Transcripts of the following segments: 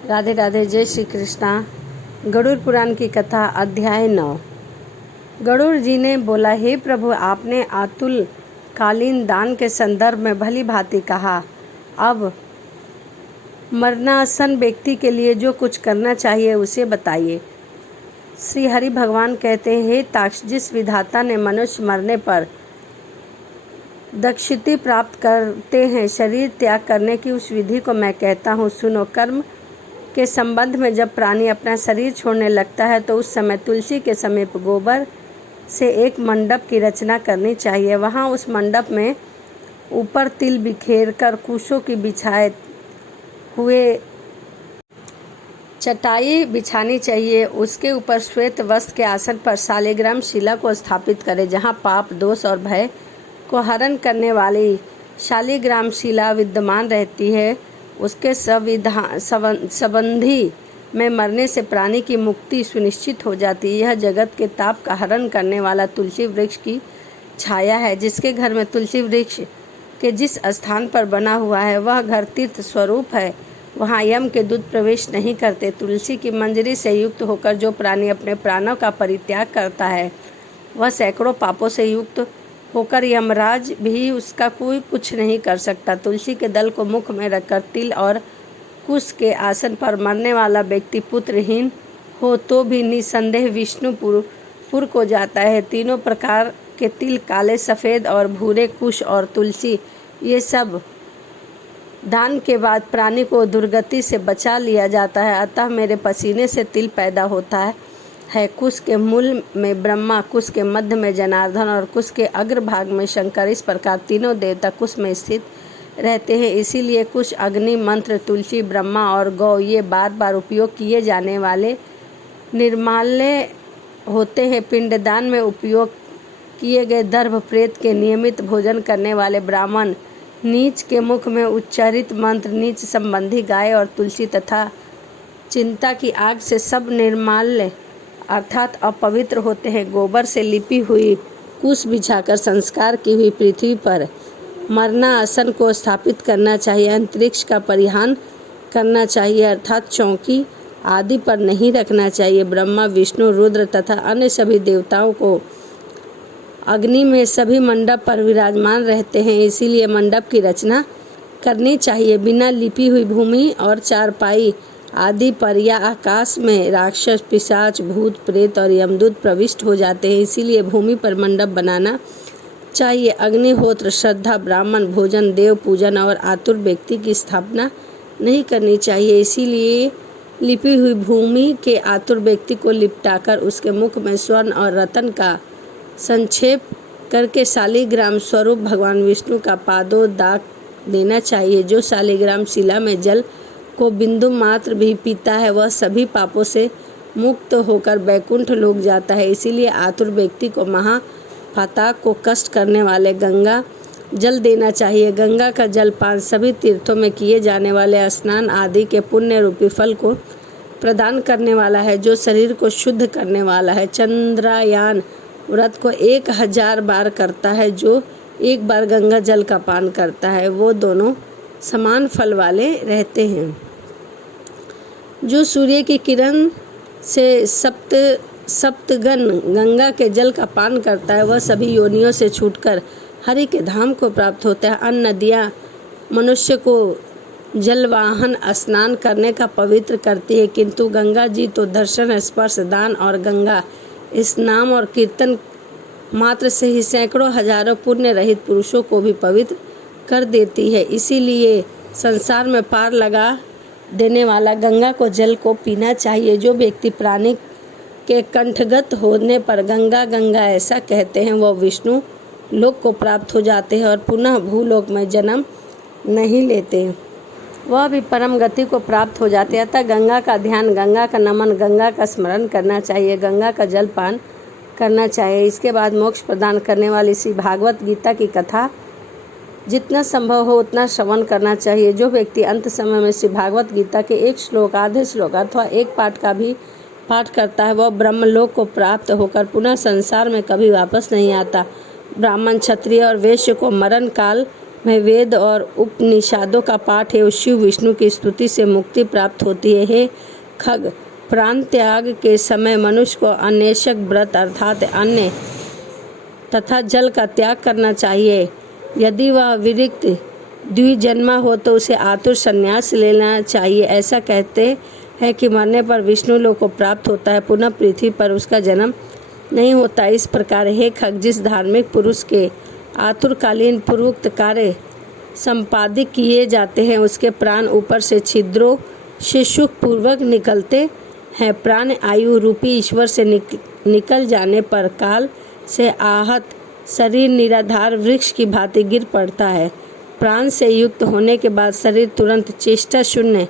राधे राधे। जय श्री कृष्णा। गरुड़ पुराण की कथा अध्याय 9। गरुड़ जी ने बोला, हे प्रभु, आपने अतुल कालीन दान के संदर्भ में भली भांति कहा। अब मरणासन व्यक्ति के लिए जो कुछ करना चाहिए उसे बताइए। श्री हरि भगवान कहते हैं, हे ताक्ष, जिस विधाता ने मनुष्य मरने पर दक्षिति प्राप्त करते हैं शरीर त्याग करने की, उस विधि को मैं कहता हूँ, सुनो। कर्म के संबंध में जब प्राणी अपना शरीर छोड़ने लगता है तो उस समय तुलसी के समीप गोबर से एक मंडप की रचना करनी चाहिए। वहाँ उस मंडप में ऊपर तिल बिखेर कर कुशों की बिछाए हुए चटाई बिछानी चाहिए। उसके ऊपर श्वेत वस्त्र के आसन पर शालिग्राम शिला को स्थापित करें, जहाँ पाप, दोष और भय को हरण करने वाली शालिग्राम शिला विद्यमान रहती है। उसके संबंधी में मरने से प्राणी की मुक्ति सुनिश्चित हो जाती है। यह जगत के ताप का हरण करने वाला तुलसी वृक्ष की छाया है। जिसके घर में तुलसी वृक्ष के जिस स्थान पर बना हुआ है वह घर तीर्थ स्वरूप है। वहाँ यम के दूत प्रवेश नहीं करते। तुलसी की मंजरी से युक्त होकर जो प्राणी अपने प्राणों का परित्याग करता है वह सैकड़ों पापों से युक्त होकर यमराज भी उसका कोई कुछ नहीं कर सकता। तुलसी के दल को मुख में रखकर तिल और कुश के आसन पर मरने वाला व्यक्ति पुत्रहीन हो तो भी निसंदेह विष्णुपुर को जाता है। तीनों प्रकार के तिल, काले, सफ़ेद और भूरे, कुश और तुलसी, ये सब दान के बाद प्राणी को दुर्गति से बचा लिया जाता है। अतः मेरे पसीने से तिल पैदा होता है। कुश के मूल में ब्रह्मा, कुश के मध्य में जनार्दन और कुश के अग्रभाग में शंकर, इस प्रकार तीनों देवता कुश में स्थित रहते हैं। इसीलिए कुश, अग्नि, मंत्र, तुलसी, ब्रह्मा और गौ ये बार बार उपयोग किए जाने वाले निर्माल्य होते हैं। पिंडदान में उपयोग किए गए दर्भ प्रेत के नियमित भोजन करने वाले ब्राह्मण, नीच के मुख में उच्चारित मंत्र, नीच संबंधी गाय और तुलसी तथा चिंता की आग से सब निर्माल्य अर्थात अपवित्र होते हैं। गोबर से लिपी हुई कुश बिछाकर संस्कार की हुई पृथ्वी पर मरणासन को स्थापित करना चाहिए। अंतरिक्ष का परिहान करना चाहिए अर्थात चौकी आदि पर नहीं रखना चाहिए। ब्रह्मा, विष्णु, रुद्र तथा अन्य सभी देवताओं को अग्नि में सभी मंडप पर विराजमान रहते हैं। इसीलिए मंडप की रचना करनी चाहिए। बिना लिपी हुई भूमि और चारपाई आदि पर या आकाश में राक्षस, पिशाच, भूत, प्रेत और यमदूत प्रविष्ट हो जाते हैं। इसीलिए भूमि पर मंडप बनाना चाहिए। अग्निहोत्र, श्रद्धा, ब्राह्मण, भोजन, देव पूजन और आतुर व्यक्ति की स्थापना नहीं करनी चाहिए। इसीलिए लिपी हुई भूमि के आतुर व्यक्ति को लिपटाकर उसके मुख में स्वर्ण और रत्न का संक्षेप करके शालिग्राम स्वरूप भगवान विष्णु का पादोदाक देना चाहिए। जो शालिग्राम शिला में जल को बिंदु मात्र भी पीता है वह सभी पापों से मुक्त होकर बैकुंठ लोक जाता है। इसीलिए आतुर व्यक्ति को महापातक को कष्ट करने वाले गंगा जल देना चाहिए। गंगा का जलपान सभी तीर्थों में किए जाने वाले स्नान आदि के पुण्य रूपी फल को प्रदान करने वाला है, जो शरीर को शुद्ध करने वाला है। चंद्रयान व्रत को 1000 बार करता है। जो एक बार गंगा जल का पान करता है वो दोनों समान फल वाले रहते हैं। जो सूर्य की किरण से सप्तगण गंगा के जल का पान करता है वह सभी योनियों से छूटकर हरि के धाम को प्राप्त होता है। अन्य नदियाँ मनुष्य को जलवाहन स्नान करने का पवित्र करती है, किंतु गंगा जी तो दर्शन, स्पर्श, दान और गंगा स्नान और कीर्तन मात्र से ही सैकड़ों हजारों पुण्य रहित पुरुषों को भी पवित्र कर देती है। इसीलिए संसार में पार लगा देने वाला गंगा को जल को पीना चाहिए। जो व्यक्ति प्राणी के कंठगत होने पर गंगा गंगा ऐसा कहते हैं वह विष्णु लोक को प्राप्त हो जाते हैं और पुनः भूलोक में जन्म नहीं लेते, वह भी परम गति को प्राप्त हो जाते हैं। अतः गंगा का ध्यान, गंगा का नमन, गंगा का स्मरण करना चाहिए, गंगा का जल पान करना चाहिए। इसके बाद मोक्ष प्रदान करने वाली श्री भागवत गीता की कथा जितना संभव हो उतना श्रवण करना चाहिए। जो व्यक्ति अंत समय में श्री भागवत गीता के एक श्लोक, आधे श्लोक अथवा एक पाठ का भी पाठ करता है वह ब्रह्मलोक को प्राप्त होकर पुनः संसार में कभी वापस नहीं आता। ब्राह्मण, क्षत्रिय और वैश्य को मरण काल में वेद और उपनिषदों का पाठ है, उस शिव विष्णु की स्तुति से मुक्ति प्राप्त होती है। हे खग, प्राण त्याग के समय मनुष्य को अन्वेषक व्रत अर्थात अन्न तथा जल का त्याग करना चाहिए। यदि वह विरक्त द्विजन्मा हो तो उसे आतुर संन्यास लेना चाहिए। ऐसा कहते हैं कि मरने पर विष्णु लोक को प्राप्त होता है, पुनः पृथ्वी पर उसका जन्म नहीं होता। इस प्रकार हे खग, जिस धार्मिक पुरुष के आतुरकालीन पूर्वोक्त कार्य संपादित किए जाते हैं उसके प्राण ऊपर से छिद्रों से सुखपूर्वक निकलते हैं। प्राण आयु रूपी ईश्वर से निकल जाने पर काल से आहत शरीर निराधार वृक्ष की भांति गिर पड़ता है। प्राण से युक्त होने के बाद शरीर तुरंत चेष्टा शून्य,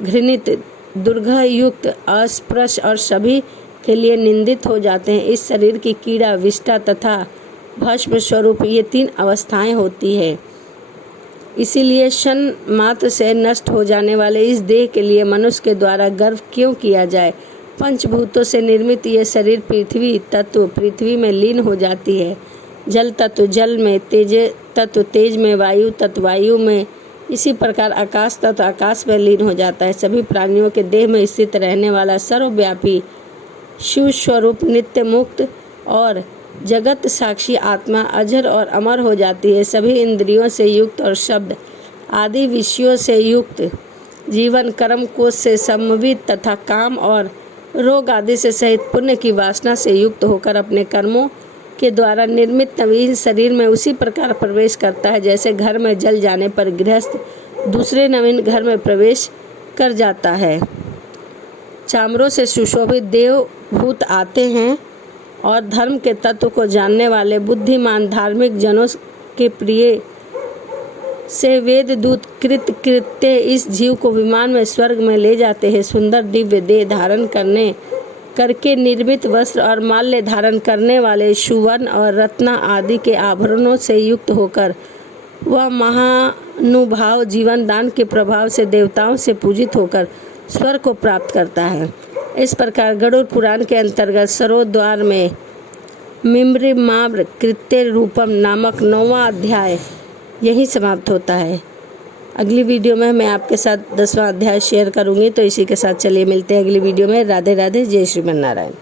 घृणित, दुर्गंध युक्त, अस्पृश्य और सभी के लिए निंदित हो जाते हैं। इस शरीर की कीड़ा, विष्ठा तथा भस्म स्वरूप ये 3 अवस्थाएं होती है। इसीलिए क्षण मात्र से नष्ट हो जाने वाले इस देह के लिए मनुष्य के द्वारा गर्व क्यों किया जाए। पंचभूतों से निर्मित ये शरीर पृथ्वी तत्व पृथ्वी में लीन हो जाती है, जल तत्व जल में, तेज तत्व तेज में, वायु तत्व वायु में, इसी प्रकार आकाश तत्व आकाश में लीन हो जाता है। सभी प्राणियों के देह में स्थित रहने वाला सर्वव्यापी शिव स्वरूप नित्य मुक्त और जगत साक्षी आत्मा अजर और अमर हो जाती है। सभी इंद्रियों से युक्त और शब्द आदि विषयों से युक्त जीवन कर्म कोश से समन्वित तथा काम और रोग आदि से सहित पुण्य की वासना से युक्त होकर अपने कर्मों के द्वारा निर्मित नवीन शरीर में उसी प्रकार प्रवेश करता है जैसे घर में जल जाने पर गृहस्थ दूसरे नवीन घर में प्रवेश कर जाता है। चामरों से सुशोभित देवभूत आते हैं और धर्म के तत्व को जानने वाले बुद्धिमान धार्मिक जनों के प्रिय से वेद दूत कृत्य इस जीव को विमान में स्वर्ग में ले जाते हैं। सुंदर दिव्य देह धारण करके निर्मित वस्त्र और माल्य धारण करने वाले सुवर्ण और रत्न आदि के आभरणों से युक्त होकर वह महानुभाव जीवन दान के प्रभाव से देवताओं से पूजित होकर स्वर्ग को प्राप्त करता है। इस प्रकार गरुड़ पुराण के अंतर्गत सरोद्वार में मिम्रिमाब्र कृत्य रूपम नामक 9वां अध्याय यही समाप्त होता है। अगली वीडियो में मैं आपके साथ 10वां अध्याय शेयर करूंगी, तो इसी के साथ चलिए मिलते हैं अगली वीडियो में। राधे राधे, जय श्रीमन नारायण।